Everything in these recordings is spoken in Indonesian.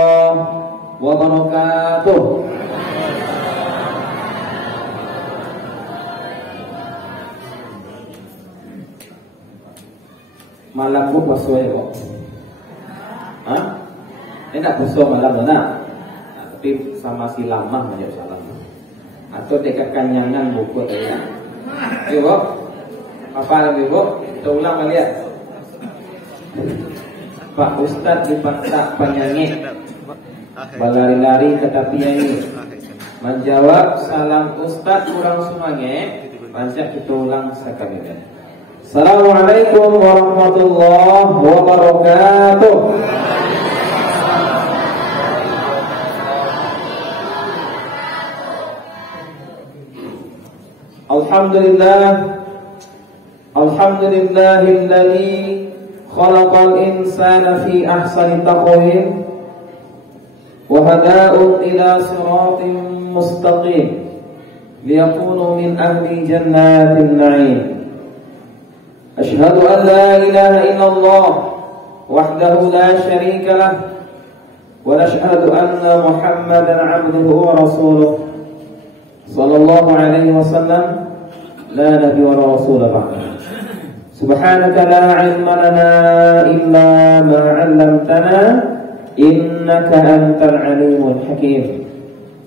warahmatullahi wabarakatuh. Malam bu puasa ya kok? Hah? Ini tak puasa malam mana? Tapi sama si lama banyak salam. Atau dekat kanyangan buku tadi ya? Ibu, apa lagi bu? Kita ulang kali ya. Pak Ustadz dipaksa penyanyi balari-lari tetapi nyanyi. Menjawab salam Ustadz kurang semangat. Banyak kita ulang sekali. Assalamualaikum warahmatullahi wabarakatuh. Alhamdulillah, alhamdulillahilladzi khalaqal insana fi ahsani taqwim wa hada'u ila siratin mustaqim liyakunu min ahli jannatin na'im. Ashhadu an la ilaha illallah wahdahu la syarika lah wa nashhadu anna Muhammadan 'abduhu wa rasuluh sallallahu alaihi wasallam la nabiyya wa rasul ba'da. Subhanaka la 'ilma lana illa ma 'allamtana innaka antal 'alimul hakim.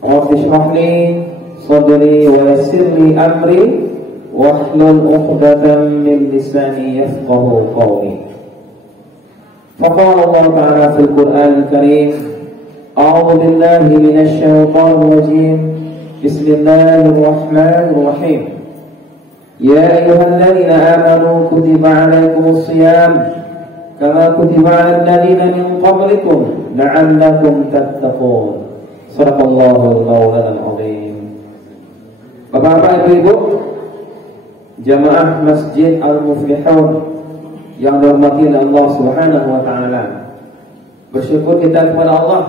Rabbi shrah li sadri wa yassir li amri wahlul 'uqdatam min lisani yafqahu qawli. Faqala Allah ta'ala fil Qur'anil Karim, a'udzu billahi minasy syaithanir rajim. Bismillahirrahmanirrahim. Ya ayyuhalladzina amanu kutiba 'alaikumus shiyam kama kutiba 'alal ladzina min qablikum la'allakum tattaqun. Shadaqallahul mawlanal 'azim. Bapak-bapak, Ibu-ibu, jamaah Masjid Al-Muflihun yang dirahmati oleh Allah Subhanahu wa taala. Bersyukur kita kepada Allah.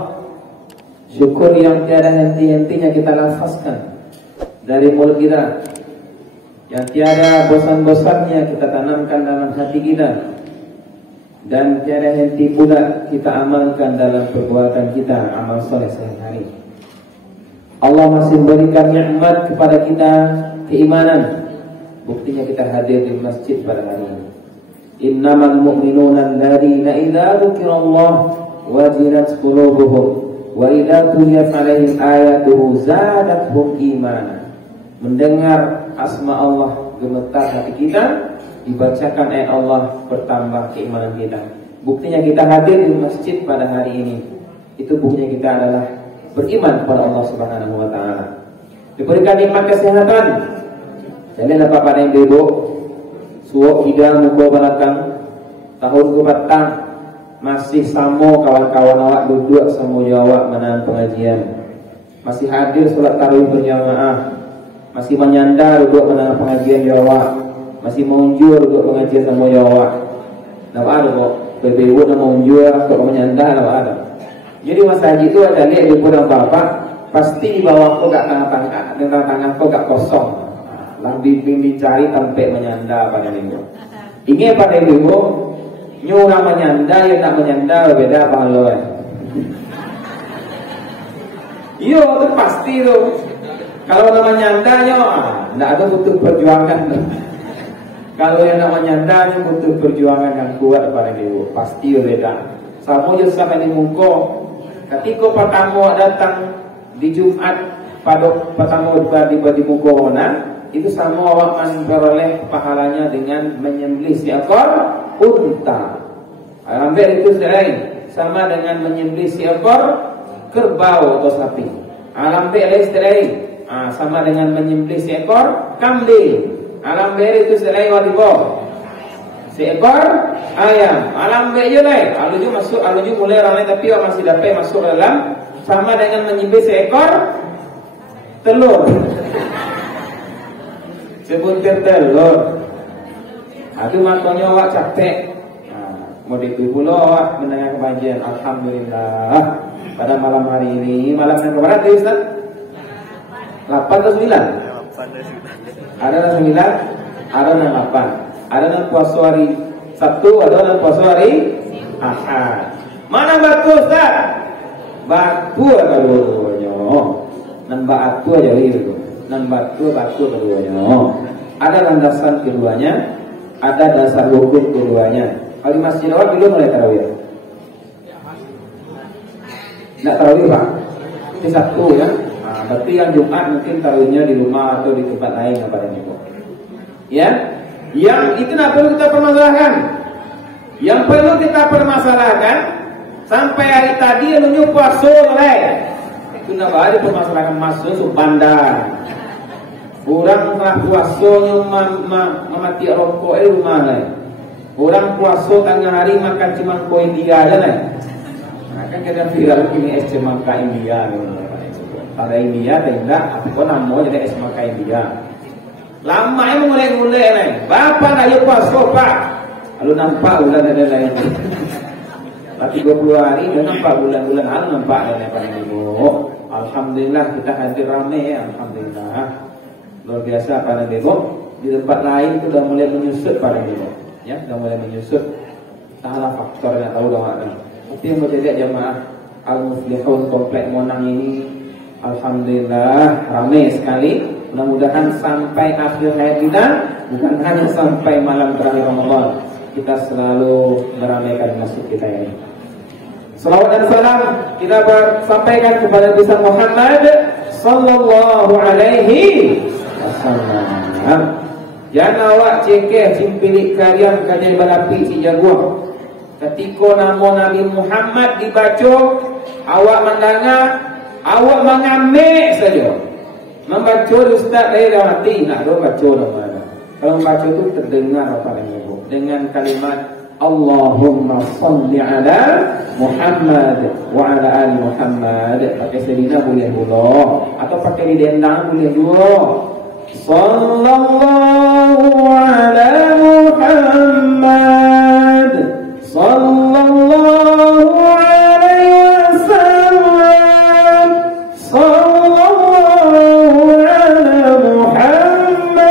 Syukur yang tiada henti-hentinya kita lafazkan dari mulut kita, yang tiada bosan-bosannya kita tanamkan dalam hati kita, dan tiada henti pula kita amalkan dalam perbuatan kita, amal soleh sehari-hari. Allah masih memberikan nikmat kepada kita, keimanan. Buktinya kita hadir di masjid pada hari ini. Innamal mu'minuna alladzina idza dzukirallah wajilat qulubuhum wa idza tuliyat 'alaihim ayatuhu zadatuhum imana. Mendengar asma Allah gemetar hati kita, dibacakan ayat Allah bertambah keimanan kita. Buktinya kita hadir di masjid pada hari ini. Itu buktinya kita adalah beriman kepada Allah Subhanahu wa taala. Diberikan nikmat kesehatan. Jadi apa pada yang ibu, suok hidang muka belakang, tahun ke batang, masih samo kawan-kawan awak duduk samo jawab menahan pengajian, masih hadir sholat tarawih berjamaah, masih menyandar duduk menahan pengajian jawab, masih mengunjur duduk pengajian samo jawab. Nama ada kok, PBU nama mengunjur atau menyandar nama ada. Jadi masa haji itu ada lihat ibu dan bapak, pasti di bawah kau gak tangan kau gak kosong. Bimbing dicari sampai menyanda pada minggu. Ingat pada minggu, nyurah menyanda yang tak menyanda beda pahala. Yo, itu pasti tu. Kalau nama nyandanya, tidak ada butuh perjuangan. Kalau yang nama nyandanya butuh perjuangan yang kuat pada minggu, pasti beda. Sama je sampai di muka. Ketika pertama datang di Jumat pada pertama di muka mana? Itu sama awak memperoleh pahalanya dengan menyembelih seekor unta. Alhamdulillah itu selain sama dengan menyembelih seekor kerbau atau sapi. Alhamdulillah selain sama dengan menyembelih seekor kambing. Alhamdulillah itu selain wadibo seekor ayam. Alhamdulillah aluju masuk aluju mulai ramai tapi awak masih dapat masuk dalam sama dengan menyembelih seekor telur. Sebutir telur. Aduh makanya awak capek. Mau dipuluh awak mendengar kebajian. Alhamdulillah. Pada malam hari ini, malam yang keberapa tadi Ustaz? 8 atau 9? Ada yang 9, ada yang 8. Ada yang puasa hari Sabtu, ada yang puasa hari Ahad. Mana bagus Ustaz? batu kedua-duanya. Nan batu aja itu. Nan batu kedua-duanya. Ada landasan keduanya, ada dasar hukum keduanya. Kalau di Masjid Awal belum mulai tarawih. Nggak tarawih Pak. Ini Sabtu ya. Nah, berarti yang Jumat mungkin tarawihnya di rumah atau di tempat lain apa ini kok. Ya, yang itu tidak perlu kita permasalahkan. Yang perlu kita permasalahkan sampai hari tadi menuju puasa oleh itu tidak ada permasalahan masuk bandar. Orang telah puasanya memati rokok di rumah lain. Orang puasa tengah hari makan cuma kue India aja lah. Nah, kan kita viral ini es cemangka India. Ada India tidak, apa namanya jadi es cemangka India. Lama ini mulai nih. Bapak nak puasa Pak. Lalu nampak bulan ada lain. Tapi 20 hari dia nampak bulan-bulan lalu nampak ada pada ibu. Alhamdulillah kita hadir ramai ya. Alhamdulillah. Luar biasa pada ibu. Di tempat lain sudah mulai menyusut pada ibu. Ya, sudah mulai menyusut. Salah faktor yang tahu dah. Tapi yang berjaya jemaah Al-Muflihun Komplek Monang ini, alhamdulillah ramai sekali. Mudah-mudahan sampai akhir hayat kita, bukan hanya sampai malam terakhir Ramadan, kita selalu meramaikan masjid kita ini. Salawat dan salam kita sampaikan kepada Nabi Muhammad sallallahu alaihi wasallam. Jangan awak cekeh cimpilik kalian kajai balapi si jaguar. Ketika nama Nabi Muhammad dibaca, awak mendengar, awak mengambil saja. Membaca Ustaz dari hati, nak baca nama. Kalau membaca itu terdengar apa yang ibu dengan kalimat Allahumma salli ala Muhammad wa ala ali Muhammad. Pakai selina boleh dulu, atau pakai didendang boleh dulu. Sallallahu ala Muhammad, sallallahu alaihi wasallam, sallallahu ala Muhammad,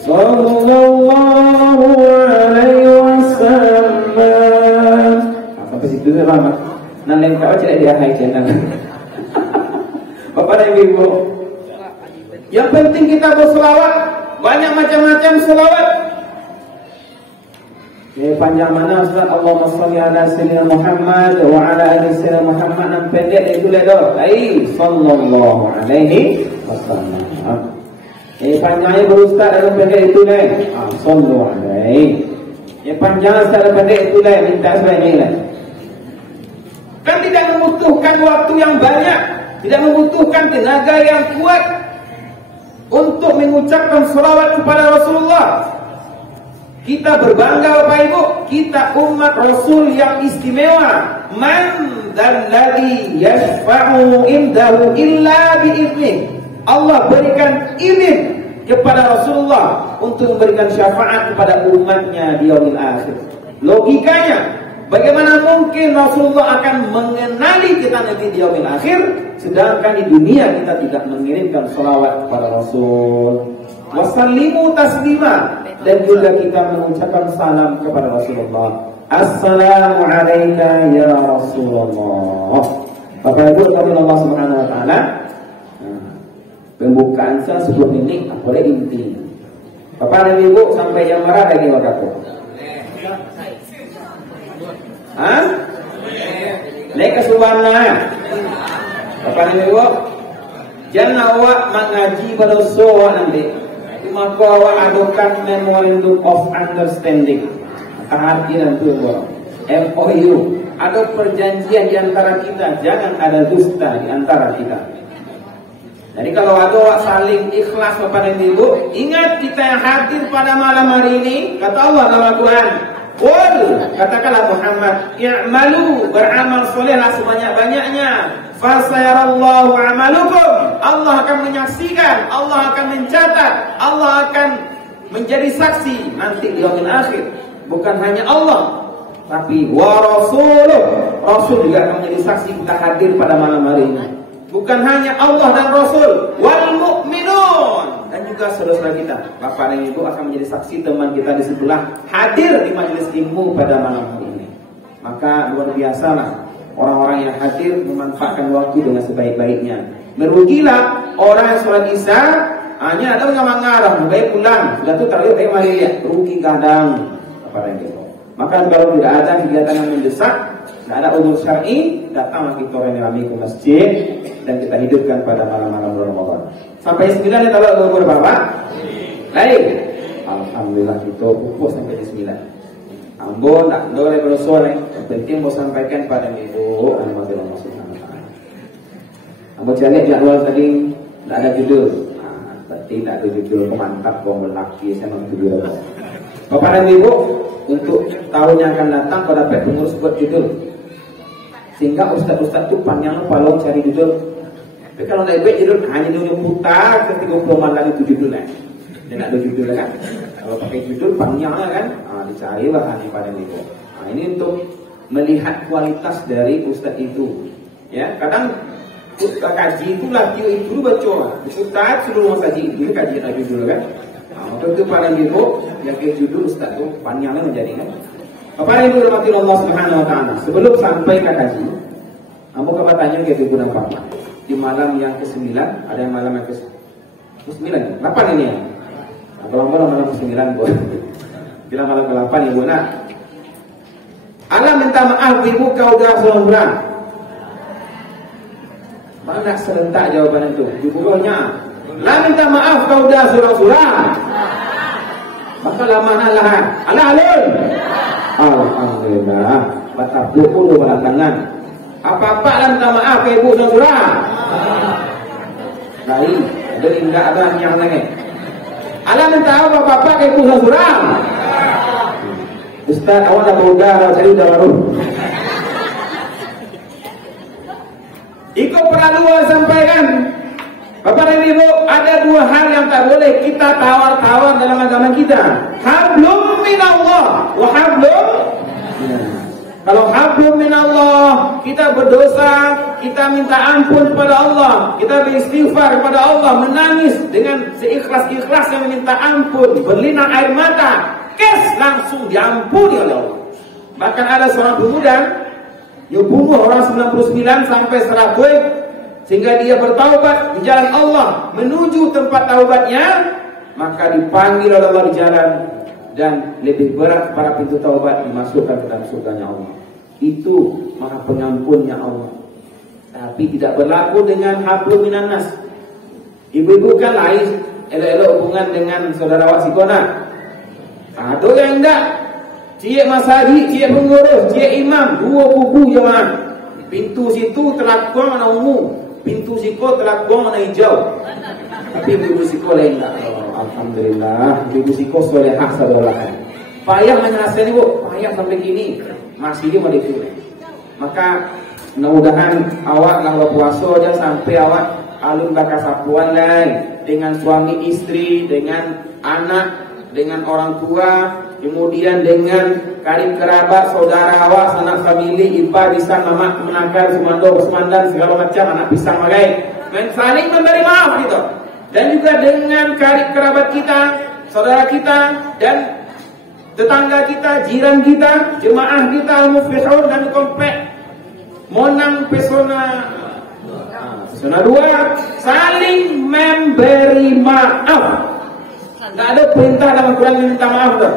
sallallahu alaihi wasallam. Sampai situ saja lama. Nan lain kau cakap dia hai channel. Bapak dan Ibu, yang penting kita berselawat, banyak macam-macam selawat. Panjang mana Ustaz? Allahumma salli ala sayyidina Muhammad wa ala ali sayyidina Muhammad. Yang pendek itu ledo. Sallallahu alaihi wasallam. Panjangnya berustad dalam pendek itu le. Sallallahu alaihi. Yang panjang secara pendek itu le. Minta sebanyak le. Kan tidak membutuhkan waktu yang banyak, tidak membutuhkan tenaga yang kuat untuk mengucapkan salawat kepada Rasulullah. Kita berbangga Bapak Ibu, kita umat Rasul yang istimewa. Man dzalladzi yashfa'u indahu illa bi'idznih. Allah berikan izin kepada Rasulullah untuk memberikan syafaat kepada umatnya di yaumil akhir. Logikanya, bagaimana mungkin Rasulullah akan mengenali kita nanti di yaumil akhir, sedangkan di dunia kita tidak mengirimkan salawat kepada Rasul. Wasallimu taslima, dan juga kita mengucapkan salam kepada Rasulullah. Assalamu alayka ya Rasulullah. Bapak Ibu kami Allah Subhanahu wa taala. Pembukaan saya 10 menit apa inti. Bapak dan Ibu sampai jam berapa lagi waktu? Hah? Leka subhanallah. Bapak dan Ibu, jangan awak mengaji pada soal nanti. Maka awak adukan memorandum of understanding. Kehadiran itu MOU. Ada perjanjian di antara kita. Jangan ada dusta di antara kita. Jadi kalau ada awak saling ikhlas kepada Ibu, ingat kita yang hadir pada malam hari ini, kata Allah dalam Al-Quran, qul, katakanlah Muhammad, i'malu, beramal solehlah sebanyak-banyaknya, fasayarallahu amalukum. Allah akan menyaksikan, Allah akan mencatat, Allah akan menjadi saksi nanti di yaumil akhir. Bukan hanya Allah, tapi wa rasuluh, Rasul juga akan menjadi saksi kita hadir pada malam hari ini. Bukan hanya Allah dan Rasul, wal mu'minun, dan juga saudara kita, Bapak dan Ibu akan menjadi saksi teman kita di sebelah hadir di majelis ilmu pada malam hari ini. Maka luar biasa lah orang-orang yang hadir memanfaatkan waktu dengan sebaik-baiknya. Merugilah orang yang sholat isya hanya ada yang mengarah, baik pulang, sudah tu tarawih baik mari ya, rugi kadang apa yang itu. Maka kalau tidak ada kegiatan yang mendesak, tidak ada uzur syar'i, datanglah kita rame-rame ke masjid dan kita hidupkan pada malam-malam Ramadan. Sampai 9 ya kalau uzur Bapak. Baik. Alhamdulillah kita pupus sampai 9. Ambon tak boleh berdosa. Yang penting mau sampaikan pada ibu alhamdulillah Subhanahu wa taala. Ambon cari jadwal tadi tidak ada judul. Berarti tidak ada judul mantap kaum lelaki saya menjudul. Bapak dan Ibu, untuk tahun yang akan datang pada pengurus buat judul. Sehingga ustaz-ustaz itu panjang kalau cari judul. Tapi kalau naik judul hanya dulu putar ke 30 malam lagi itu judulnya. Dan ada judulnya kan. Kalau pakai judul panjangnya kan, dicari bahan pada Ibu. Ini untuk melihat kualitas dari ustaz itu. Ya, kadang kaji itu lagi itu baca. Ustaz seluruh kaji itu kaji ada judul kan. Maka itu para Ibu yang ke judul ustaz itu panjangnya menjadi kan. Bapak Ibu rahmati Allah Subhanahu wa taala. Sebelum sampai ke kaji, kamu tanya ke Ibu dan Bapak. Di malam yang ke-9, ada yang malam yang ke-9, 8 ini ya. Kalau malam ke-9 boleh. Bila malam ke-8 Ibu nak. Allah minta maaf Ibu kau dah surah. Mana serentak jawaban itu? Judulnya lah minta maaf kau dah surah-surah. Maka lama lah. Alhamdulillah. Alhamdulillah. Batak dulu belakangan. Apa-apa lah minta maaf ke ibu surah. Baik. Jadi enggak ada yang lain. Allah minta apa-apa ke ibu surah. Ustaz awak dah berudara saya dah baru. Ikut perlu sampaikan. Bapak dan Ibu, ada dua hal yang tak boleh kita tawar-tawar dalam agama kita. Hablum minallah wa hablum. Kalau hablum minallah, kita berdosa, kita minta ampun kepada Allah, kita beristighfar kepada Allah, menangis dengan seikhlas-ikhlasnya meminta ampun, berlinang air mata, langsung diampuni oleh Allah. Bahkan ada seorang pemuda yang bunuh orang 99 sampai 100 sehingga dia bertaubat di jalan Allah menuju tempat taubatnya, maka dipanggil oleh Allah di jalan dan lebih berat para pintu taubat dimasukkan ke dalam surganya Allah. Itu Maha Pengampunnya Allah. Tapi tidak berlaku dengan hablum minan nas. Ibu-ibu kan lain elok-elok hubungan dengan saudara wasikona. Ada yang enggak. Cik masjid, cik pengurus, cik imam, dua kubu jemaah. Pintu situ terlakuan mana umum, pintu siko terlakuan mana hijau. Tapi ibu siko lain enggak. Alhamdulillah, ibu siko solehah saudara. Payah menjelaskan ibu, payah sampai kini masih dia mau ditulis. Maka mudah-mudahan awak kalau puasa aja sampai awak alun bakal sapuan lain dengan suami istri, dengan anak, dengan orang tua, kemudian dengan karib kerabat, saudara awak, sanak famili, ipa, disan, mama, menakar, sumando, semandan, segala macam, anak pisang magai, saling memberi maaf gitu. Dan juga dengan karib kerabat kita, saudara kita, dan tetangga kita, jiran kita, jemaah kita, al-muflihun dan komplek Monang Pesona 2, saling memberi maaf. Tidak ada perintah dalam Quran minta maaf dah.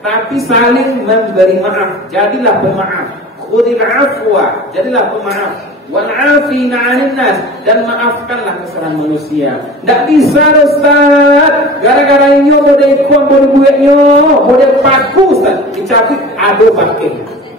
Tapi saling memberi maaf. Jadilah pemaaf. Khudil afwa, jadilah pemaaf. Wal afina 'anil nas, dan maafkanlah kesalahan manusia. Tidak bisa Ustaz, gara-gara nyo model ikon model bueknya, model paku Ustaz, dicabut ada pakai.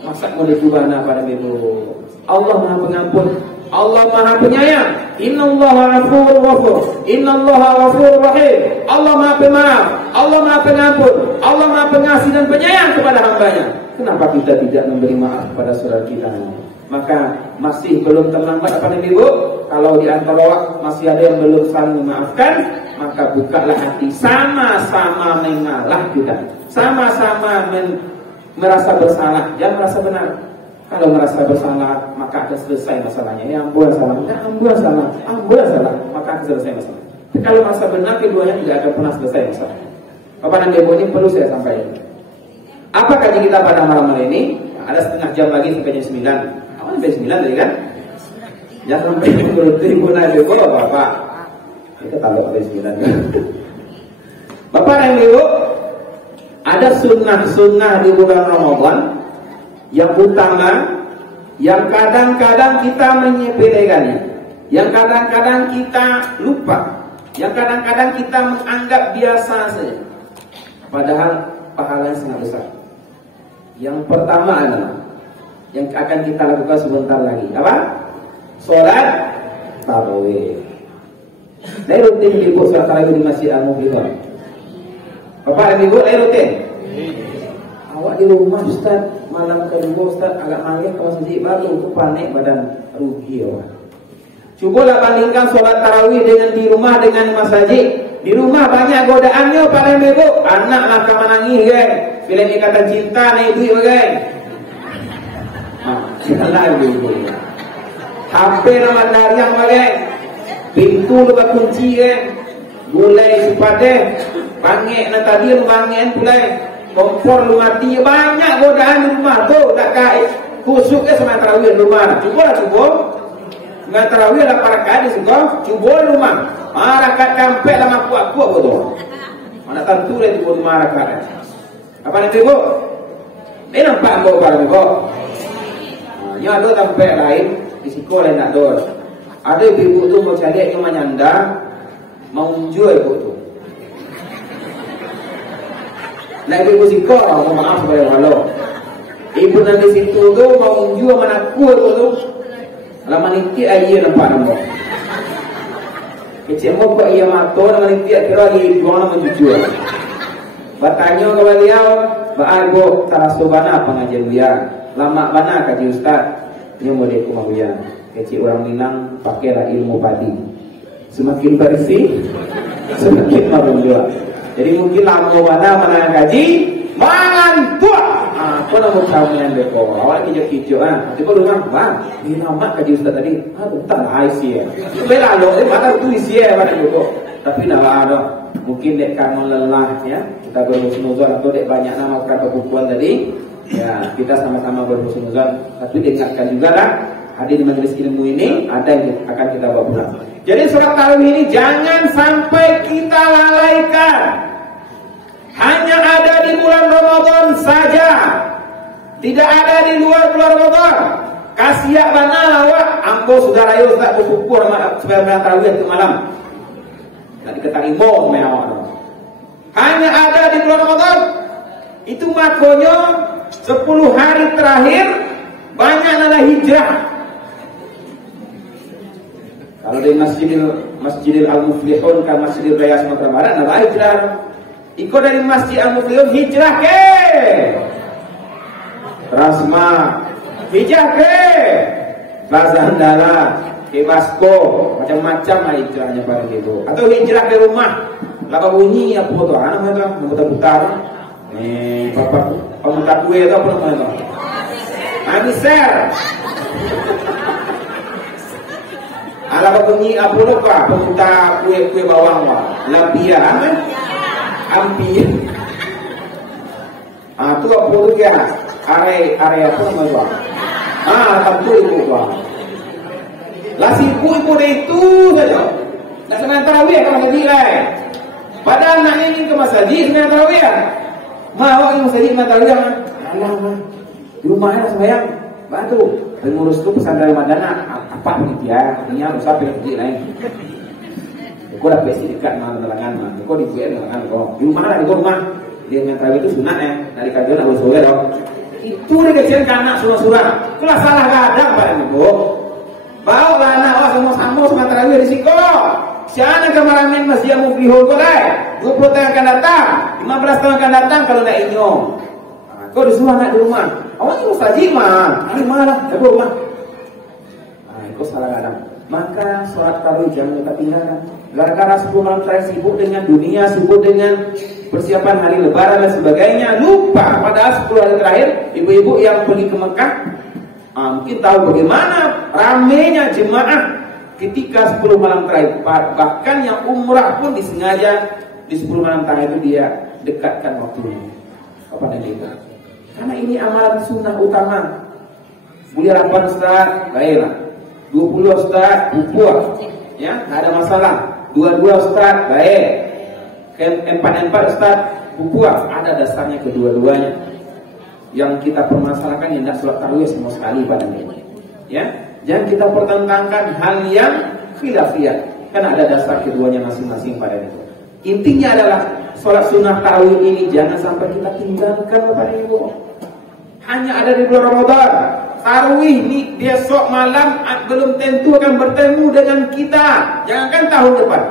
Masa model kubana pada ibu. Allah Maha Pengampun, Allah Maha Penyayang. Innallaha ghafurur ghafur, innallaha ghafurur rahim. Allah Maha Pemaaf, Allah Maha Pengampun, Allah Maha Pengasih dan Penyayang kepada hambanya. Kenapa kita tidak memberi maaf kepada saudara kita? Maka masih belum terlambat apa nih ibu? Kalau di antara masih ada yang belum saling memaafkan, maka bukalah hati, sama-sama mengalah kita, sama-sama merasa bersalah, jangan merasa benar. Kalau merasa bersalah, maka akan selesai masalahnya. Ya ampun salah, ampun salah, maka akan selesai masalah. Tapi kalau merasa benar, keduanya tidak akan pernah selesai masalah. Bapak dan Ibu, ini perlu saya sampaikan. Apa kaji kita pada malam hari ini? Ada setengah jam lagi sampai jam 9. Awal sampai 9 tadi kan? Jangan sampai rutin mulai Ibu Bapak. Itu tambah habis sebenarnya. Bapak dan Ibu, ada sunnah-sunnah di bulan Ramadan yang utama, yang kadang-kadang kita menyepelekannya, yang kadang-kadang kita lupa, yang kadang-kadang kita menganggap biasa saja, padahal pahalanya sangat besar. Yang pertama adalah yang akan kita lakukan sebentar lagi, apa? Sholat tarawih. Saya rutin Ibu sholat tarawih di Masjid Al-Muflihun. Bapak dan Ibu, saya rutin. Awak di rumah Ustaz, malam kedua Ustaz agak manggil ke masjid baru, itu panik badan, rugi awak. Cobalah bandingkan sholat tarawih dengan di rumah dengan di masjid. Di rumah banyak godaannya Pak dan Ibu. Anak makan menangis kan, film Ikatan Cinta naik duit kan. Salah Ibu. HP nama dariang kan, pintu lupa kunci kan, gulai sepade, bangek nak tadi lu bangek pulai. Kompor lu mati, banyak godaan di rumah tu, tak kait kusuknya sama tarawih di rumah. Cuba dengan tarawih lah para kait di situ, cuba rumah. Marakat kampek lama kuat-kuat betul. Mana tentu dia cuba marakat. Apa nanti Ibu? Ini nampak Ibu barang Ibu. Ini ada kampek lain di situ lain nak dor. Ada ibu tu mau cari yang menyanda, mau jual Ibu tu. Nah ibu siko, maaf kepada Allah. Ibu nanti situ tu mau unjuk mana kuat tu. Lama nanti ayah nampak nampak. Kecil mau buat ia mato, lama nanti kira dia jual nama jujur. Bertanya kepada beliau, Ibu tarasu bana pengajian dia. Lama bana kaji Ustaz. Dia boleh kumah hujan. Kecil orang Minang pakailah ilmu padi. Semakin bersih, semakin mahu jual. Jadi mungkin lama mana gaji mangan buah. Apa nama kamu yang deko? Awak kijau-kijau kan? Tapi kau dengar, bang, ini nama gaji Ustaz tadi. Bentar lah isi ya. Bela lo, mana tu isi ya, mana dulu. Tapi nama ada. Mungkin dek kamu lelah ya. Kita berhusnuzon atau dek banyak nama perempuan tadi. Ya, kita sama-sama berhusnuzon. Tapi dengarkan juga lah. Hadir di majelis ilmu ini ada yang akan kita bawa pulang. Jadi sholat tarawih ini jangan sampai kita lalaikan. Hanya ada di bulan Ramadan saja. Tidak ada di luar bulan Ramadan. Kasiak mana awak? Ambo sudah rayu tak berkukur supaya malam tarawih itu malam. Tadi ketang imo awak. Hanya ada di bulan Ramadan. Itu makanya 10 hari terakhir banyak nada hijrah. Kalau di Masjidil Al-Muflihun ke Masjidil Raya Sumatera Barat, nada hijrah. Ikut dari Masjid Al-Muflihun hijrah ke Rasma, hijrah ke Plaza Handala, ke Basko, macam-macam lah hijrahnya pada itu. Atau hijrah ke rumah, lapa bunyi apa tu? Anak mana tu? Memutar-mutar. Bapak pemutar kue tu apa namanya tu? Amiser. Ala bunyi apa lupa? Pemutar kue bawang lah. Lampia, kan? Ampia. Tu apa tu dia? Area apa namanya? Tentu itu bang. Lah ibu itu saja. Nak sembahyang tarawih ke masjid lain. Padahal nak ingin ke masjid sembahyang tarawih. Mau ke masjid sembahyang tarawih. Alah, di rumahnya sembahyang. Bantu. Pengurus tu pesantren Madana apa panitia? Artinya harus sampai ke masjid lain. Kau dah pasti dekat dengan telangan mah. Kau di buat telangan kau. Di rumah lah di rumah. Dia sembahyang tarawih itu sunat ya. Dari kajian nak bersoleh dong. Itu dia kecil anak surah-surah. Itulah salah gadang pada ibu. Bawa anak sama-sama sama tarawih risiko. Siapa kemarahan Masjid Al-Muflihun kau dah? 20 tahun akan datang, 15 tahun akan datang kalau nak inyo. Kau disuruh anak di rumah. Awak ni mustajib mah. Hari malah, aku rumah. Kau salah gadang. Maka sholat tarawih jangan kita tinggalkan. Gara-gara 10 malam terakhir sibuk dengan dunia, sibuk dengan persiapan hari lebaran dan sebagainya, lupa pada 10 hari terakhir. Ibu-ibu yang pergi ke Mekah mungkin tahu bagaimana ramenya jemaah ketika 10 malam terakhir. Bahkan yang umrah pun disengaja di 10 malam terakhir itu dia dekatkan waktunya kepada kita. Karena ini amalan sunnah utama. Mulia 8 Ustaz, baiklah. 20 Ustaz, pupuk. Ya, nggak ada masalah. 22 Ustaz, baik. 4 Ustaz, pupuk. Ada dasarnya kedua-duanya. Yang kita permasalahkan yang tidak sholat tarawih sama sekali pada ini. Ya, jangan kita pertentangkan hal yang khilafiyah. Kan ada dasar keduanya masing-masing pada itu. Intinya adalah sholat sunnah tarawih ini jangan sampai kita tinggalkan Bapak Ibu. Hanya ada di bulan Ramadan. Tarawih ini besok malam belum tentu akan bertemu dengan kita. Jangankan tahun depan.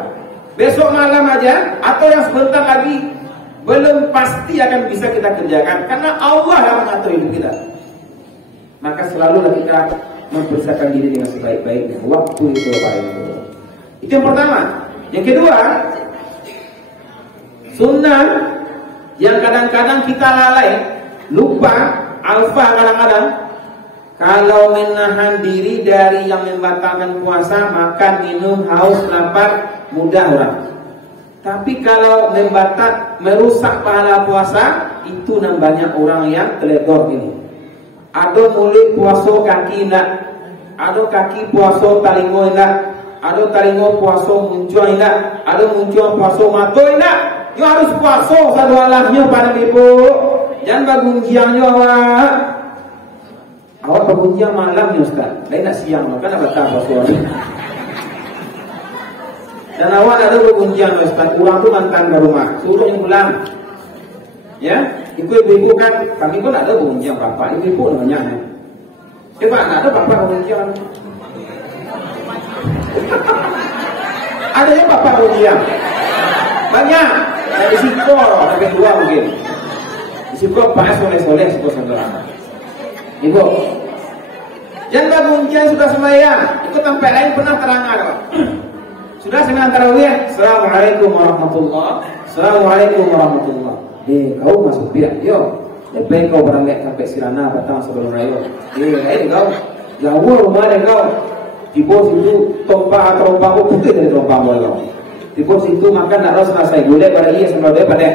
Besok malam aja atau yang sebentar lagi belum pasti akan bisa kita kerjakan karena Allah yang mengatur hidup kita. Maka selalulah kita mempersiapkan diri dengan sebaik-baiknya waktu itu Bapak Ibu. Itu yang pertama. Yang kedua, sunnah yang kadang-kadang kita lalai, lupa, alfa kadang-kadang. Kalau menahan diri dari yang membatalkan puasa, makan, minum, haus, lapar, mudah orang. Tapi kalau merusak pahala puasa, itu namanya orang yang teledor ini. Ada mulut puasa kaki nak, ada kaki puasa talingo nak, ada talingo puasa muncul nak, ada muncul puasa mata nak. You harus puasa satu alahnya pada ibu. Jangan bagunjiannya awak. Awak bagunjian malam ya Ustaz. Lain nak siang kan apa tak puasa. Dan awak ada begunjian Ustaz, orang tu mantan ke rumah, suruh yang pulang. Ya, ibu-ibu kan, kami pun ada begunjian bapak, ibu-ibu namanya. Pak, ada bapak begunjian. Ada yang bapak begunjian. Banyak. Dari Siko, tapi dua mungkin. Di Siko bahas soleh-soleh, Siko saudara. Ibu, jangan begunjian sudah sembahyang. Ikut tempat lain pernah terangkan. Sudah sembahyang tarawih. Assalamualaikum warahmatullahi. Assalamualaikum warahmatullahi. Kau masuk dia. Yo. Lepas kau berangkat sampai Sirana petang sebelum raya. Kau. Jauh rumah dia kau. Di bawah situ tompah atau tompah putih dari tompah kau. Di bawah situ makan nak rasa nasi gulai pada iya sama dia pada.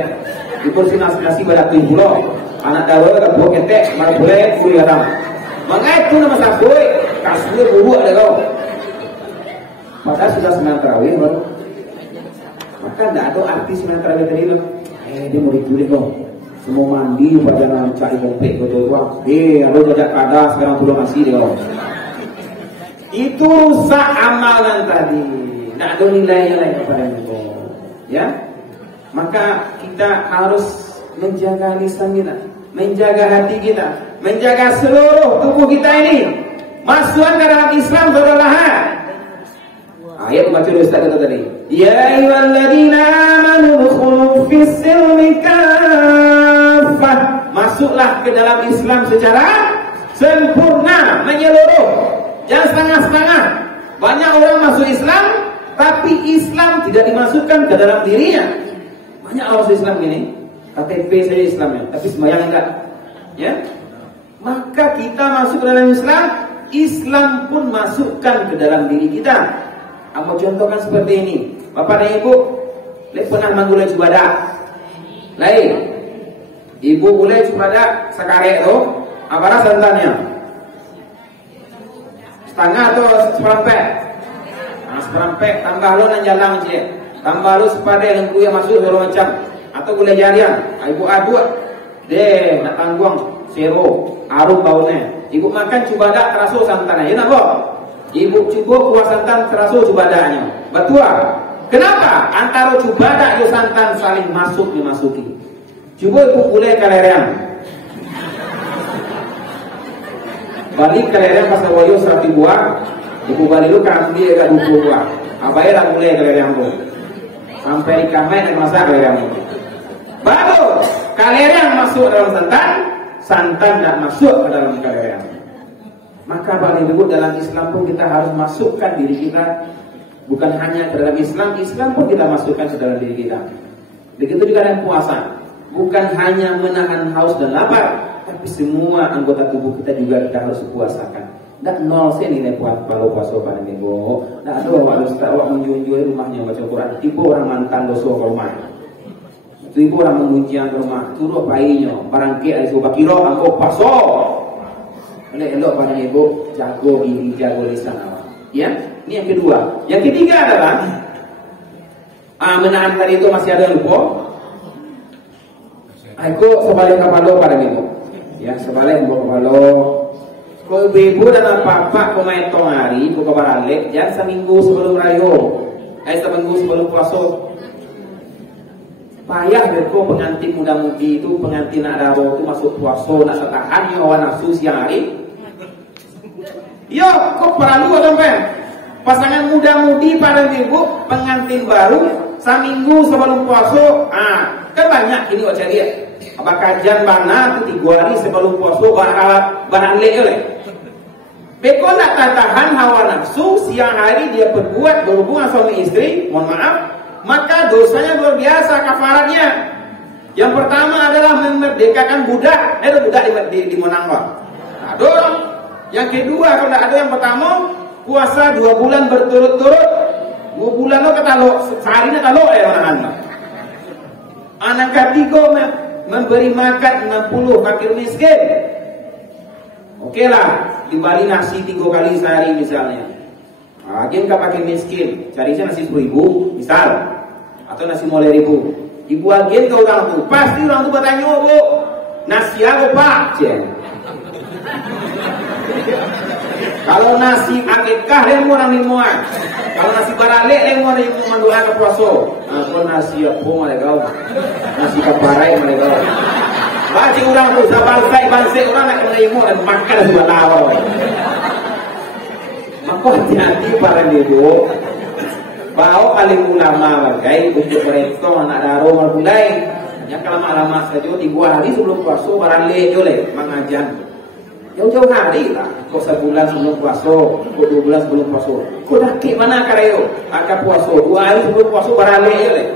Di bawah situ nasi pada tujuh pulau. Anak dawa tak buat ketek, malah boleh kulit haram. Mengai tu nama sabui. Kasih buruk ada kau. Maka sudah sembahyang tarawih baru. Maka tidak ada arti sembahyang tarawih tadi loh. Dia mau diculik loh. Semua mandi pada jangan cari kompek betul uang. Ada jajak kada sekarang belum masih dia loh. Itu rusak amalan tadi. Tidak ada nilainya lagi kepada itu. Ya. Maka kita harus menjaga lisan kita, menjaga hati kita, menjaga seluruh tubuh kita ini. Masukkan ke dalam Islam berlahan. Ayat baca dulu Ustaz kata tadi. Ya ayyuhalladzina amanu dukhulu fis-silmi kaffah. Masuklah ke dalam Islam secara sempurna, menyeluruh. Jangan setengah-setengah. Banyak orang masuk Islam tapi Islam tidak dimasukkan ke dalam dirinya. Banyak orang masuk Islam gini, KTP saja Islamnya, tapi sembahyang enggak. Ya? Maka kita masuk ke dalam Islam, Islam pun masukkan ke dalam diri kita. Aku contohkan seperti ini. Bapak dan Ibu, pernah menggulai cubadak. Lain. Ibu gulai cubadak sekarek itu, apa santannya? Setengah atau seperempat? Nah, seperempat tambah lo nan jalan je. Tambah lo sepada yang kuya masuk segala macam. Atau gulai jarian. Ibu aduk deh nak tanggung sero, arum baunya. Ibu makan cubadak terasa santannya. Ya nak kok? Ibu cuba kuah santan terasa cubadaknya. Betul? Kenapa? Antara cubadak dan santan saling dimasuki. Cuba ibu gulai kalereang. Balik kalereang pas wayo 100 buah. Ibu balik lu kan dia agak 20 buah. Abai lah gulai kalereang tu. Sampai di kamar dan masak kalereang tu. Baru kalereang masuk dalam santan, santan tak masuk ke dalam kalereang. Maka Bapak Ibu dalam Islam pun kita harus masukkan diri kita. Bukan hanya ke dalam Islam, Islam pun kita masukkan ke dalam diri kita. Begitu juga dengan puasa. Bukan hanya menahan haus dan lapar, tapi semua anggota tubuh kita juga kita harus puasakan. Tidak nol sih nilai kalau puasa Bapak Ibu. Tidak ada orang ustaz awak menjunjui rumahnya baca Quran. Tiba orang mantan dosa ke rumah. Tiba orang mengujian ke rumah. Turut bayinya. Barangkit ada sebuah kira angkau puasa. Elok pada Ibu jago diri, jago lisan awak. Ya, ini yang kedua. Yang ketiga adalah menahan tadi itu masih ada lupa. Aku sebalik kepala pada minggu. Ya, sebalik kepala. Kau ibu dan apa-apa kau main tong hari, kau kabar alik, jangan seminggu sebelum rayo, seminggu sebelum puasa. Payah kau pengantin muda-mudi itu, pengantin nak daro itu masuk puasa, nak setahan hawa nafsu siang hari. Yo, kau perlu sampai pasangan muda-mudi pada minggu, pengantin baru, seminggu sebelum puasa, kan banyak ini wajah dia. Apa kajian mana tu 3 hari sebelum puasa bahan lele. Beko nak tahan hawa nafsu siang hari dia berbuat berhubungan suami istri, mohon maaf, maka dosanya luar biasa kafaratnya. Yang pertama adalah memerdekakan budak, ada budak di Monangwa. Nah, dorong. Yang kedua kalau tidak ada yang pertama puasa 2 bulan berturut-turut. 2 bulan lo kata lo sehari nak lo orang-orang. Anak ketiga memberi makan 60 fakir miskin. Oke lah, dibalik nasi 3 kali sehari misalnya. Agen kau pakai miskin, cari nasi 10.000 misal, atau nasi 5.000. Ibu agen kau orang tu, pasti orang tu bertanya, bu, nasi apa pak? Kalau nasi akikah dia mau orang limuan. Kalau nasi baralik dia mau orang mandua ke puasa. Kalau nasi apa mereka? Nasi kaparai mereka. Baca orang tu bansai orang nak kena ilmu dan makan sebuah tawa. Maka hati-hati para ibu. Bawa alim ulama bagai untuk mereka anak daro mulai. Yang lama-lama saja 3 hari sebelum puasa baralik oleh mengajar. Jauh-jauh hari lah. Kau sebulan sebelum puasa, kau 2 bulan sebelum puasa. Kau dah ke mana karyo? Akan puasa 2 hari sebelum puasa baralik oleh.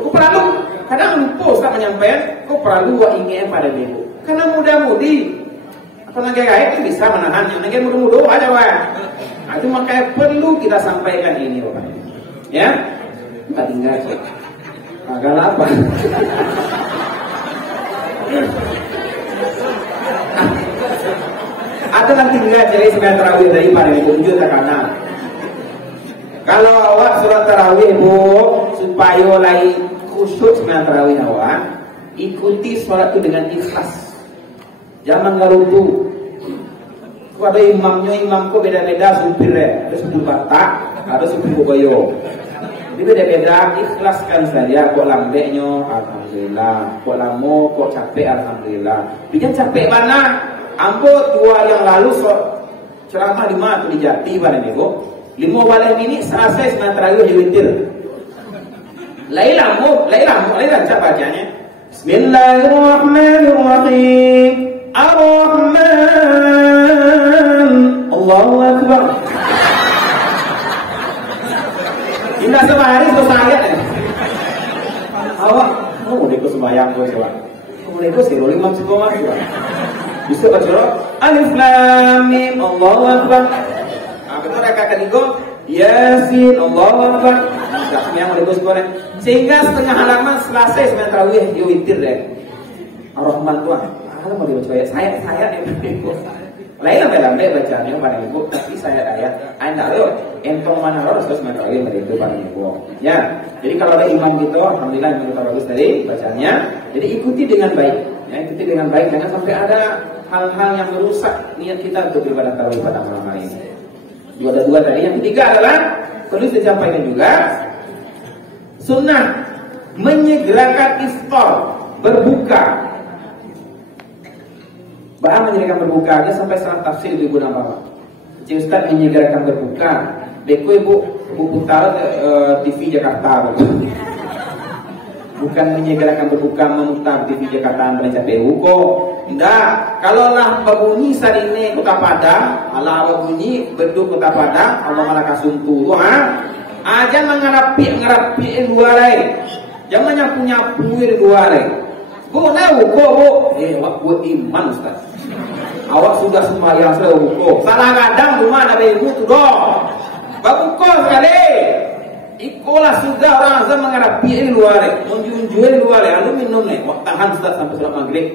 Kau perlu. Kadang lupa Ustaz menyampaikan, kau perlu ingin pada ibu. Karena muda-mudi, apa naga-naga itu bisa menahan. Yang naga muda-muda aja wah. Itu makanya perlu kita sampaikan ini, Bapak. Ya, kita tinggal. Agak lapar. Ada nanti enggak jadi sembahyang tarawih dari pada ibu tunjuk ke kanan. Kalau awak surat tarawih ibu supaya lagi khusyuk sembahyang tarawih awak, ikuti sholat itu dengan ikhlas. Jangan ngerutu. Kau ada imamnya, imamku beda-beda supir ya. Ada supir Batak, ada supir Bogoyo. Jadi beda-beda, ikhlaskan saja. Kok lambeknya, alhamdulillah. Kok lamo, kok capek, alhamdulillah. Jangan capek mana? Ambo 2 yang lalu ceramah 5 tu di Jati pada minggu 5 balik ini selesai sembilan tarawih di witir. Lain siapa bacanya? Bismillahirrahmanirrahim. Ar-Rahman. Allahu Akbar. Indah sehari selesai ayat ya. Awak, ikut sembahyang gue coba. Ikut sih, 5 sekolah coba. Bisa baca Alif Lam Mim Allahu Akbar. Betul rakaat ketiga Yasin Allahu Akbar. Yang bagus goreng. Sehingga setengah halaman selesai sembahyang tarawih dia witir deh. Ar-Rahman tuh. Mau dibaca ayat saya ibu. Lain lambe bacanya pada ibu, tapi saya ayat. Anda tahu entong mana harus sembahyang tarawih pada itu pada ibu. Ya. Jadi kalau ada imam gitu, alhamdulillah yang bagus tadi bacanya. Jadi ikuti dengan baik. Ya, ikuti dengan baik, jangan sampai ada hal-hal yang merusak niat kita untuk beribadah tarawih pada malam hari ini. Ada 2 tadi. Yang ketiga adalah perlu disampaikan juga sunnah menyegerakan iftar, berbuka. Bahkan menyegerakan berbuka aja sampai salah tafsir ibu nama. Ustaz menyegerakan berbuka. Beko ibu putar TV Jakarta. Bukan menyegerakan berbuka memutar TV Jakarta mencap kok. Tidak. Kalau lah berbunyi sarine kota Padang, Allah berbunyi beduk kota Padang, Allah malah kasuntu. Aja ngerapi luar lain. Jangan nyapu-nyapuin luar lain. Bu, waktu iman Ustaz. Awak sudah sembahyang seukuh. Salah kadang rumah ada ibu tu doh. Bagus sekali. Ikolah sudah orang azam menghadapi luar, menjunjui luar, lalu minum nih. Wak tahan Ustaz sampai sholat maghrib.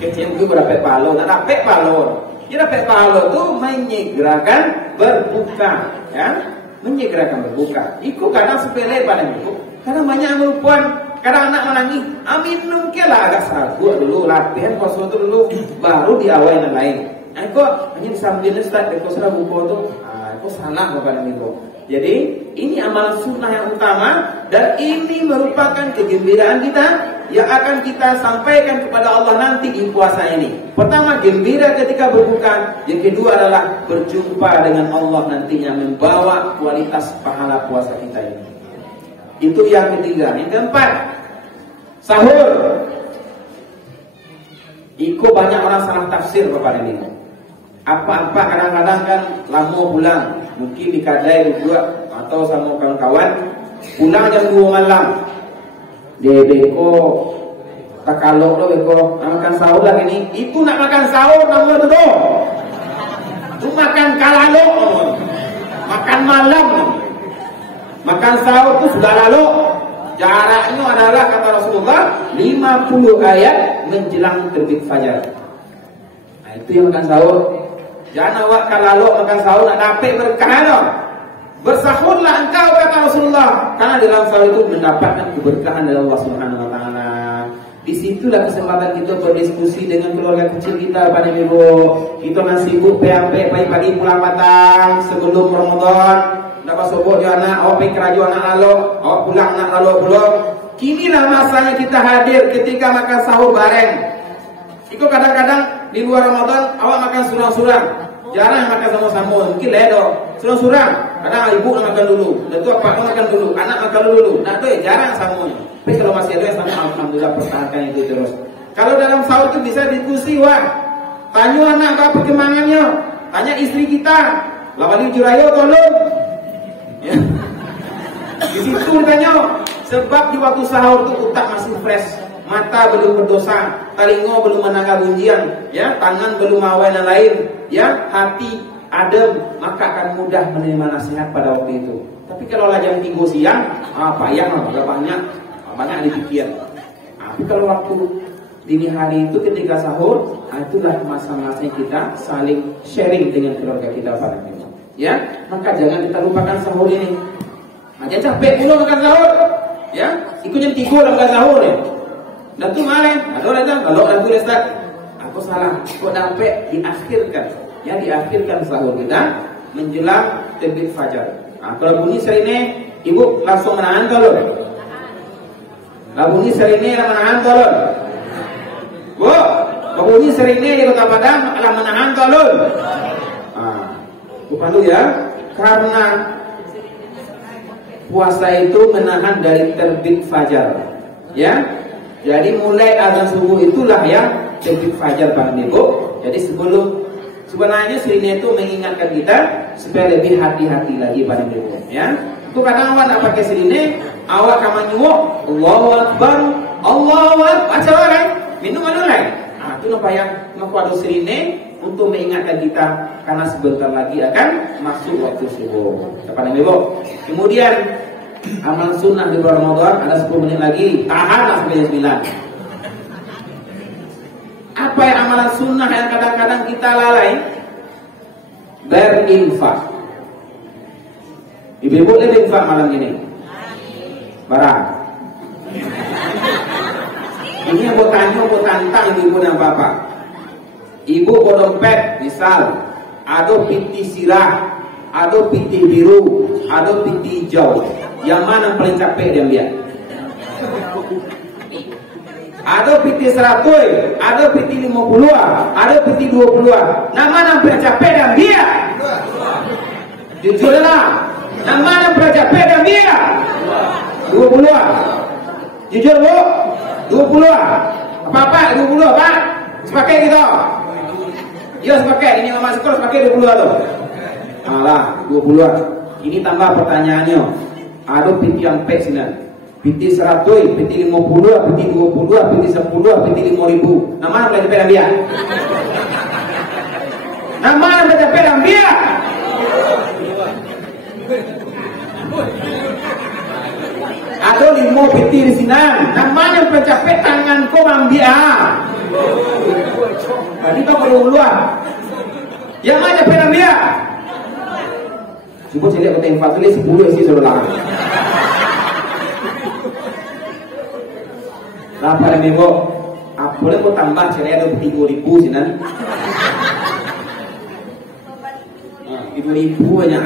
Kecil gue berapa palo, tak dapat palo. Jadi dapat pahala itu menyegerakan berbuka, ya, menyegerakan berbuka. Iku kadang sepele pada itu, kadang banyak perempuan, kadang anak menangis, minum ke lah agak sagu dulu, latihan puasa itu dulu, baru di awal yang lain. Aku hanya sambil start aku sudah buka itu, aku salah kepada itu. Jadi ini amalan sunnah yang utama dan ini merupakan kegembiraan kita yang akan kita sampaikan kepada Allah nanti di puasa ini. Pertama, gembira ketika berbuka. Yang kedua adalah berjumpa dengan Allah nantinya, membawa kualitas pahala puasa kita ini. Itu yang ketiga. Yang keempat, sahur. Iko banyak orang salah tafsir kepada ini. Apa-apa kadang-kadang kan lama pulang, mungkin di Kadai juga atau sama kawan-kawan, pulang jam 2 malam. Dia beko tak kalau lo beko makan sahur lagi ini, itu nak makan sahur nama tu itu makan kalalo, makan malam, makan sahur itu sudah lalu. Jaraknya adalah kata Rasulullah 50 ayat menjelang terbit fajar. Nah, itu yang makan sahur. Jangan awak kalalo makan sahur nak dapat berkah dong. Bersahurlah engkau kata Rasulullah, karena dalam sahur itu mendapatkan keberkahan dari Allah Subhanahu wa taala. Disitulah kesempatan kita berdiskusi dengan keluarga kecil kita pada Ibu. Kita masih sibuk PMP pagi-pagi pulang matang sebelum Ramadan. Dapat sobok dia anak, awak pergi kerja anak lalu, awak pulang anak lalu belum. Kinilah masanya kita hadir ketika makan sahur bareng. Itu kadang-kadang di luar Ramadan awak makan surang-surang. Jarang makan sama-sama, mungkin ledo. Surang-surang, kadang ibu nak makan dulu, dan tu apa makan dulu, anak makan dulu. Nah tu jarang semuanya. Tapi kalau masih ada sama, alhamdulillah pertahankan itu terus. Kalau dalam sahur itu bisa diskusi, wah, tanya anak apa perkembangannya, tanya istri kita, lawali jurayo tolong. Ya. Di situ tanya, sebab di waktu sahur itu otak masih fresh, mata belum berdosa, telinga belum menangkap bunyian, ya, tangan belum awal dan lain, ya, hati adem, maka akan mudah menerima nasihat pada waktu itu. Tapi kalau jam 3 siang, payah, agak banyak dipikir. Tapi kalau waktu dini hari itu ketika sahur, itulah masa-masa kita saling sharing dengan keluarga kita pada itu. Ya, maka jangan kita lupakan sahur ini. Macam capek pula makan sahur, ya, ikut jam 3 lah makan sahur ya. Dan tu malam, ada orang yang kalau aku Ustaz, aku salah, kok dapat diakhirkan. Ya, diakhirkan sahur kita menjelang terbit fajar. Nah, kalau bunyi serine, ibu langsung menahan tolong. Kalau bunyi serine menahan tolong. Bu, kalau bunyi serine di Kota Padang malah menahan tolong. Bukan ya, karena puasa itu menahan dari terbit fajar. Ya, jadi mulai azan subuh itulah yang terbit fajar Bang Ibu. Jadi sebenarnya serine itu mengingatkan kita supaya lebih hati-hati lagi pada Ibu. Ya, itu kadang awak nak pakai serine, awak kamu nyuwuk, Allahu Akbar, Allahu Akbar, baca orang, minum anu lain. Itu nampak yang mengkuadu serine untuk mengingatkan kita karena sebentar lagi akan masuk waktu subuh. Kepada Ibu. Kemudian amal sunnah di bulan Ramadan ada 10 menit lagi, tahan sampai 9. Apa yang amalan sunnah yang kadang-kadang kita lalai? Berinfak. Ibu boleh berinfak malam ini? Barang. Ini yang mau tantang ibu dan bapak. Ibu bawa dompet, misal ada piti sirah, ada piti biru, ada piti hijau. Yang mana paling capek dia lihat? Ada piti 100, ada piti 50, ada piti 20. Yang mana paling capek dia lihat? Jujurlah. Yang mana paling capek dia lihat? 20. Jujur bu? 20. Apa-apa 20 pak? Sepakai gitu. Ya sepakai, ini mama sekolah sepakai 20 tu. Alah 20. Ini tambah pertanyaannya. Ada piti yang pek sini. Piti 100, piti 50, piti 20, piti 10, piti 5.000. Nama mana boleh cepet dia? Nama mana boleh cepet dia? Ada 5 piti di sini. Nama mana boleh cepet tangan kau ambil? Tadi kau perlu luar. Yang mana pernah dia? Coba saya lihat kota infak tulis 10 isi saudara. Lapar ini bu, boleh mau tambah saya ada 3.000 sih nanti. 3.000 aja.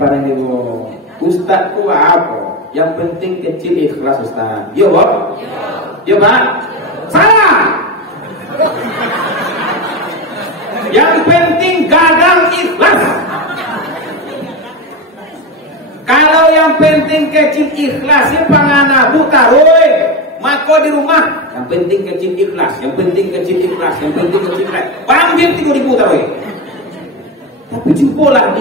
Para ini bu, Ustaz ku apa? Yang penting kecil ikhlas Ustaz. Yo bu, yo pak. Salah. Yang penting gadang ikhlas. Kalau yang penting kecil ikhlas, ya pangana buta roy. Mako di rumah, yang penting kecil ikhlas, yang penting kecil ikhlas, yang penting kecil ikhlas. Panggil 3.000 taroy. Tapi jumpolah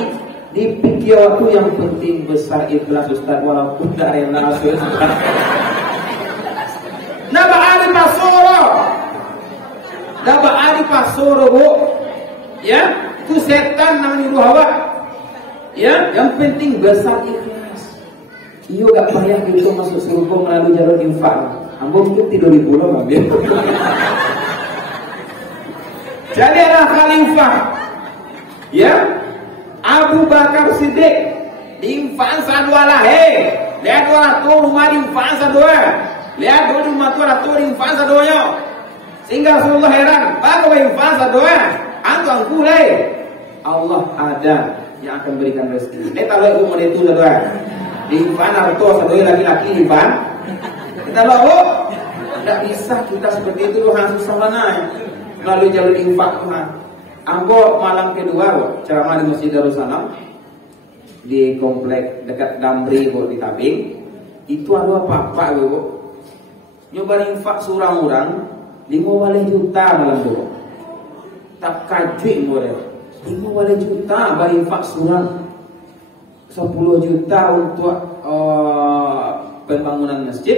di pikir waktu yang penting besar ikhlas Ustaz, walaupun dari nasul. Naba Ali Pasoro, naba Ali Pasoro bu, ya, itu setan namanya hawa. Ya, yang penting besar ikhlas. Iyo gak payah gitu masuk surga melalui jalur infak. Ambo mungkin tidur di pulau ngambil. Jadi ada khalifah, ya, Abu Bakar Siddiq infak sadua lah. Lihat orang tu rumah infak sadua. Lihat rumah tu orang tu infak saduanya. Sehingga Rasulullah heran, bagaimana infak sadua? Antu angku Allah ada yang akan berikan rezeki. Kalau umur itu saudara, di mana harto saudara laki-laki di mana? Kita tahu, tidak bisa kita seperti itu Tuhan susah mana melalui jalur infak Tuhan. Ambo malam kedua ceramah di Masjid Darussalam di komplek dekat Damri di Tabing. Itu ada apa bu? Nyoba infak seorang orang 5 juta malam dulu. Tak kaji boleh. 5 juta bagi infak surah 10 juta untuk pembangunan masjid,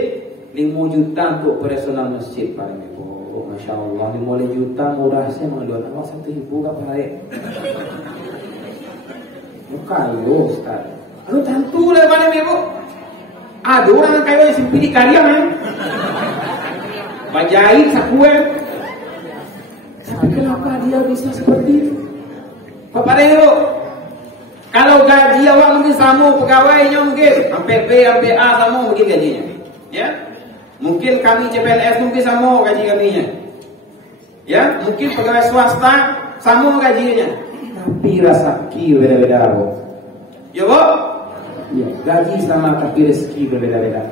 5 juta untuk operasional masjid. Pak Ibu, Masya Allah, 5 juta murah sih mengeluarkan uang 1.000 gak baik. Kayu Ustaz, lu tentu lah Pak Ibu. Ada orang yang kayu yang simpi di karya kan, bajai sakue. Tapi kenapa dia bisa seperti itu? Bapak Ibu, kalau gaji awak mungkin sama pegawainya mungkin sampai B sampai A sama mungkin gajinya, ya. Mungkin kami CPNS mungkin sama gaji kaminya, ya. Mungkin pegawai swasta sama gajinya, tapi rezeki berbeda-beda, bu. Ya bu, ya, gaji sama tapi rezeki berbeda-beda.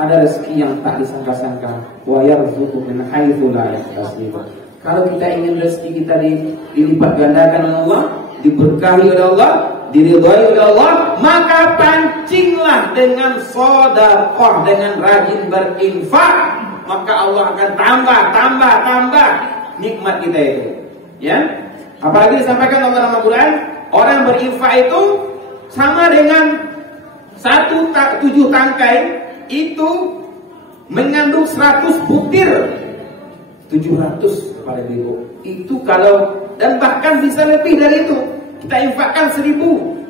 Ada rezeki yang tak disangka-sangka. Wa yarzuqu min haitsu la yahtasib. Kalau kita ingin rezeki kita dilipat gandakan oleh Allah, diberkahi oleh Allah, diridhai oleh Allah, maka pancinglah dengan sedekah, dengan rajin berinfak, maka Allah akan tambah nikmat kita itu. Ya. Apalagi disampaikan Allah dalam Al-Quran, orang berinfak itu sama dengan 7 tangkai itu mengandung 100 butir. 700 kepada ibu. Itu kalau, dan bahkan bisa lebih dari itu. Kita infakkan 1.000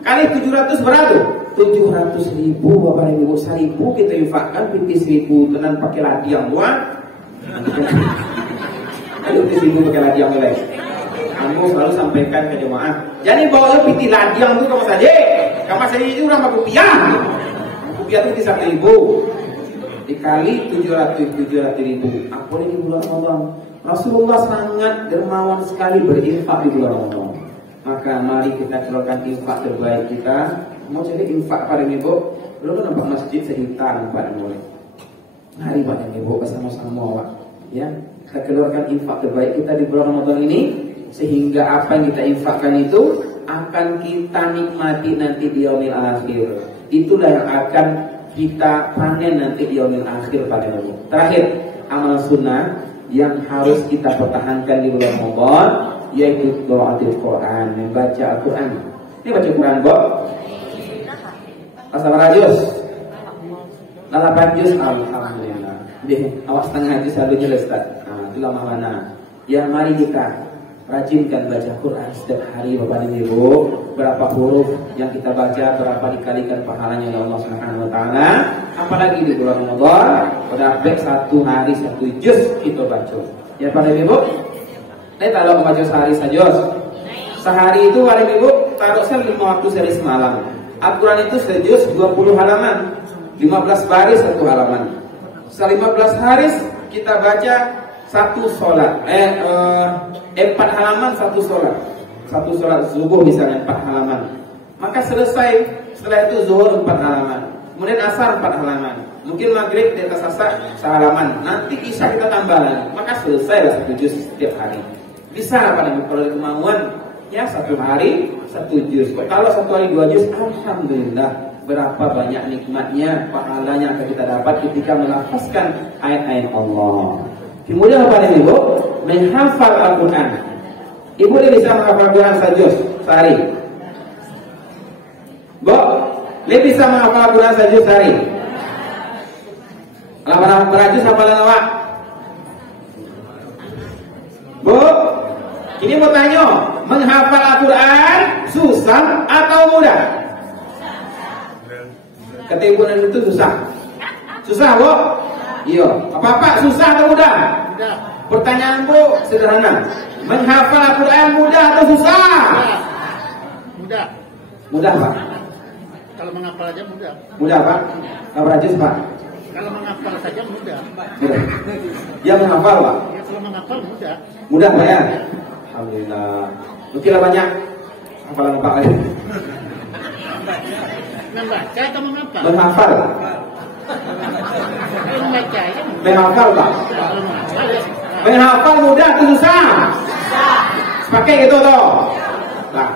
kali 700 berapa? 700.000 Bapak Ibu. 1.000 kita infakkan, pipis 1.000 tenan pakai ladiang doang. Ayo pipis 1.000 pakai ladiang boleh. Kamu selalu sampaikan ke jemaah. Jadi bawa pipis ladiang itu kamu saja. Kamu saja itu orang rupiah. Rupiah itu 1.000 dikali 700.000. Apa ini bulan Ramadan? Rasulullah sangat dermawan sekali berinfak di bulan Ramadan. Maka mari kita keluarkan infak terbaik kita. Mau jadi infak pada ibu, belum nampak masjid 1 juta nampak boleh. Mari pada ibu bersama-sama awak, ya. Kita keluarkan infak terbaik kita di bulan Ramadan ini, sehingga apa yang kita infakkan itu akan kita nikmati nanti di yaumil akhir. Itulah yang akan kita panen nanti di yaumil akhir pada ibu. Terakhir, amal sunnah yang harus kita pertahankan di bulan Ramadan, yaitu qiraatul Quran, membaca Al-Quran. Ini baca Quran, Bo. Pasal berapa juz? 8 juz, alhamdulillah. Deh, awak setengah juz selalu jelas, Ustaz. Nah, itulah mana. Ya, mari kita rajinkan baca Quran setiap hari, Bapak dan Ibu. Berapa huruf yang kita baca, berapa dikalikan pahalanya oleh Allah Subhanahu wa taala. Apalagi di bulan Ramadan, pada baik 1 hari 1 juz kita baca. Ya, Pak dan Ibu. Ini kalau membaca sehari saja Sehari itu paling ibu taruh 5 waktu sehari semalam. Al-Quran itu sejuz 20 halaman, 15 baris 1 halaman. Setelah 15 hari kita baca 1 sholat, 4 halaman 1 sholat. 1 sholat subuh misalnya 4 halaman. Maka selesai, setelah itu zuhur 4 halaman. Kemudian asar 4 halaman. Mungkin maghrib di atas asar sehalaman. Nanti isya kita tambah lagi. Maka selesai 1 juz setiap hari. Bisa pada kalau kemauan ya 1 hari 1 juz. Kalau 1 hari 2 juz, alhamdulillah. Berapa banyak nikmatnya, pahalanya akan kita dapat ketika melafazkan ayat-ayat Allah. Kemudian apa nih ibu? Menghafal Al-Quran. Ibu dia bisa menghafal Al-Quran sejuz sehari. Bu, dia bisa menghafal Al-Quran sejuz sehari. Kalau berajus hafalan awak? Bu, ini mau tanya, menghafal Al-Quran susah atau mudah? Kata ibu dan itu susah. Susah, Bu? Iya. Apa-apa susah atau mudah? Mudah. Pertanyaan Bu sederhana. Menghafal Al-Quran mudah atau susah? Mudah. Mudah, Pak. Kalau menghafal aja mudah. Mudah, Pak. Enggak berajis, Pak. Kalau menghafal saja mudah. Mudah. Dia menghafal, Pak. Ya, kalau menghafal mudah. Mudah, Pak ya? Alhamdulillah. Mungkin banyak hafalan Pak lain. Membaca atau menghafal? Menghafal. Kalau membaca aja mudah. Menghafal, Pak. Kalau menghafal ya susah. Menghafal mudah atau susah? Pakai gitu toh. Nah,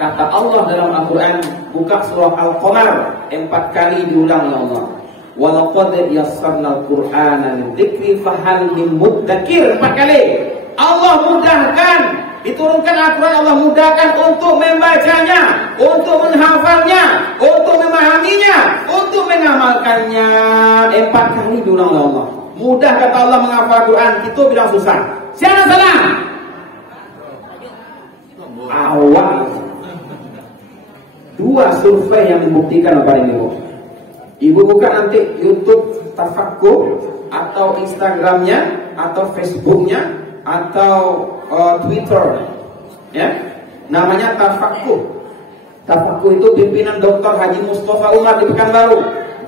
kata Allah dalam Al-Quran, buka surah Al-Qamar 4 kali diulang oleh Allah. Walaqad yassarna al-Qur'ana lidzikri fahal min muddakir 4 kali. Allah mudahkan, diturunkan Al-Quran, Allah mudahkan untuk membacanya, untuk menghafalnya, untuk memahaminya, untuk mengamalkannya. 4 kali diulang oleh Allah. Mudah kata Allah menghafal Al-Quran, itu bilang susah. Siapa salah? Awal. 2 survei yang membuktikan apa ini, Bu. Ibu buka nanti YouTube Tafakkur atau Instagramnya atau Facebooknya atau Twitter, ya, namanya Tafakkur. Tafakkur itu pimpinan Dr. Haji Mustafa Umar di Pekanbaru,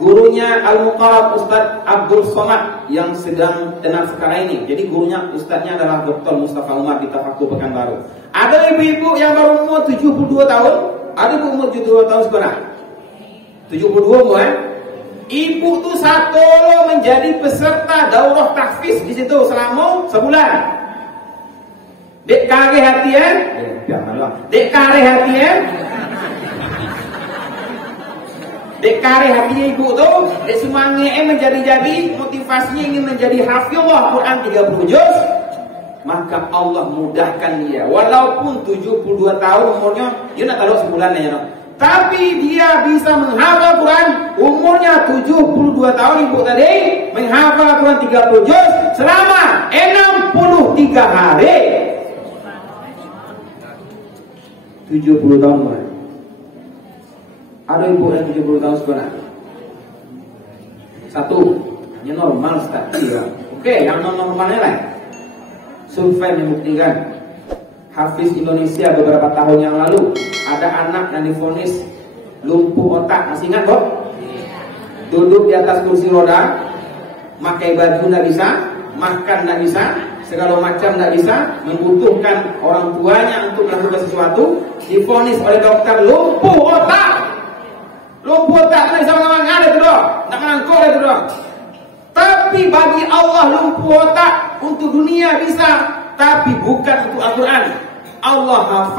gurunya Al-Muqarrab Ustadz Abdul Somad yang sedang tenang sekarang ini. Jadi gurunya Ustadznya adalah Dr. Mustafa Umar di Tafakkur Pekanbaru. Ada ibu-ibu yang baru umur 72 tahun, ada ibu umur 72 tahun sebenarnya. 72 umur, Ibu tuh satu menjadi peserta daurah tahfiz di situ selama sebulan. Dek kare hatian, dek kare hatian, dek kare hatinya ibu tuh, dek semangatnya menjadi motivasinya ingin menjadi hafizullah Quran 30 juz. Maka Allah mudahkan dia, walaupun 72 tahun umurnya, dia nak taruh sebulan ya, tapi dia bisa menghafal Quran. Umurnya 72 tahun ibu tadi, menghafal Quran 30 juz selama 63 hari. 70 tahun mana? Ada ibu yang 70 tahun sebenarnya. Satu, hanya normal Ustaz. Iya. Oke, yang non-normalnya lah. Survei membuktikan Hafiz Indonesia beberapa tahun yang lalu ada anak yang divonis lumpuh otak, masih ingat kok? Duduk di atas kursi roda, pakai baju tidak bisa, makan tidak bisa, segala macam tidak bisa, membutuhkan orang tuanya untuk melakukan sesuatu, divonis oleh dokter lumpuh otak. Lumpuh otak, tidak bisa mengamalkan, ada itu doang, tidak menangkul itu doang. Tapi bagi Allah lumpuh otak untuk dunia bisa, tapi bukan untuk Al-Quran. Allah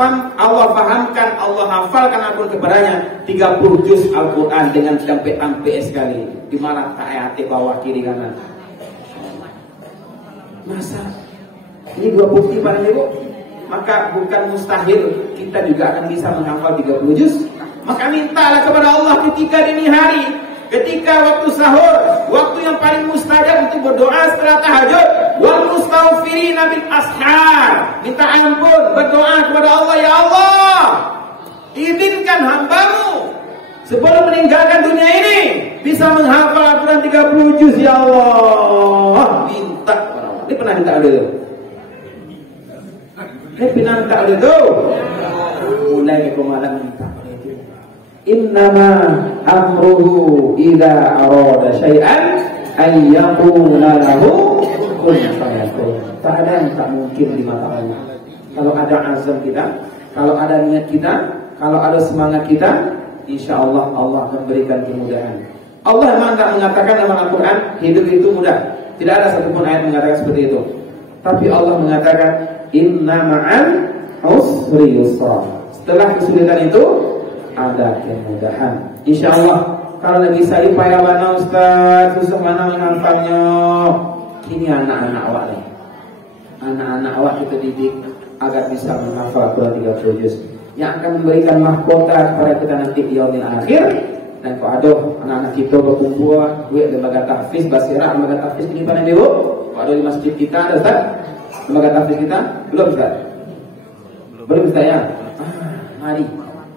fahamkan, Allah hafalkan Al-Quran kepadanya 30 juz Al-Quran dengan sampai sekali. Di mana ayat bawah kiri kanan. Masa ini 2 bukti pada ibu. Maka bukan mustahil kita juga akan bisa menghafal 30 juz. Maka mintalah kepada Allah ketika dini hari, ketika waktu sahur, waktu yang paling mustajab untuk berdoa setelah tahajud. Wal mustaghfirina bil ashar, minta ampun, berdoa kepada Allah, ya Allah, izinkan hambamu sebelum meninggalkan dunia ini bisa menghafal Al-Quran 30 juz, ya Allah. Minta kepada Allah. Dia pernah minta dulu. Pinang tak boleh tu. Mulai ke malam tak boleh tu. Innama amruhu idza arada syai'an ay yaqula lahu kun fayakun. Tak ada yang tak mungkin di mata Allah. Kalau ada azam kita, kalau ada niat kita, kalau ada semangat kita, insya-Allah Allah akan berikan kemudahan. Allah memang tak mengatakan dalam Al-Quran hidup itu mudah. Tidak ada satupun ayat mengatakan seperti itu. Tapi Allah mengatakan inna ma'al usri yusra. Setelah kesulitan itu ada kemudahan. InsyaAllah. Kalau lagi saya payah mana Ustaz, susah mana menghafalnya. Ini anak-anak awak nih. Anak-anak awak kita didik agar bisa menghafal Al-Quran 30 juz yang akan memberikan mahkota kepada kita nanti di yaumil akhir. Dan kok aduh anak-anak kita berkumpul duit lembaga tahfiz Basirah, lembaga tahfiz ini pada dulu. Kok ada di masjid kita ada Ustaz? Lembaga tahfiz kita belum Ustaz? Belum Ustaz ya? Mari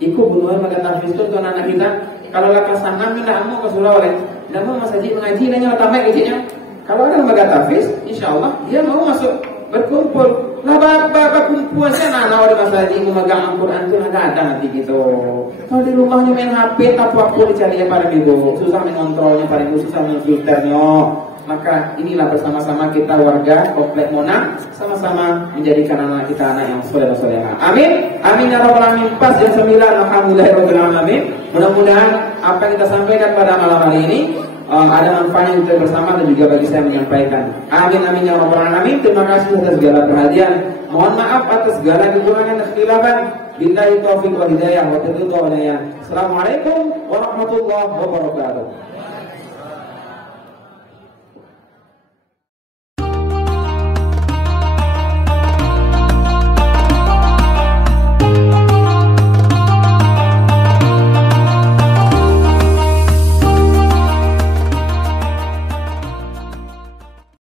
ikut bunuhan lembaga tahfiz itu anak-anak kita. Kalau lakas sana minta mau ke surau oleh tidak mau masjid mengaji nanya tambah kecilnya. Kalau ada lembaga tahfiz insyaallah dia mau masuk berkumpul. Lah bapak kumpulan kan anak di masjid memegang Al-Quran itu nggak ada nanti gitu. Kalau di rumahnya main HP, tak waktu dicari pada ibu, susah mengontrolnya pada ibu, susah menfilternya. Maka inilah bersama-sama kita warga Komplek Monang sama-sama menjadikan anak kita anak yang soleh dan soleha. Amin, amin ya rabbal alamin. Pas jam 9, alhamdulillahirabbil alamin. Mudah-mudahan apa yang kita sampaikan pada malam hari ini ada manfaatnya kita bersama dan juga bagi saya menyampaikan. Amin amin ya rabbal alamin. Terima kasih atas segala perhatian. Mohon maaf atas segala kekurangan dan kekhilafan. Billahi taufiq wal hidayah wa taufiq wa hidayah. Assalamualaikum warahmatullahi wabarakatuh.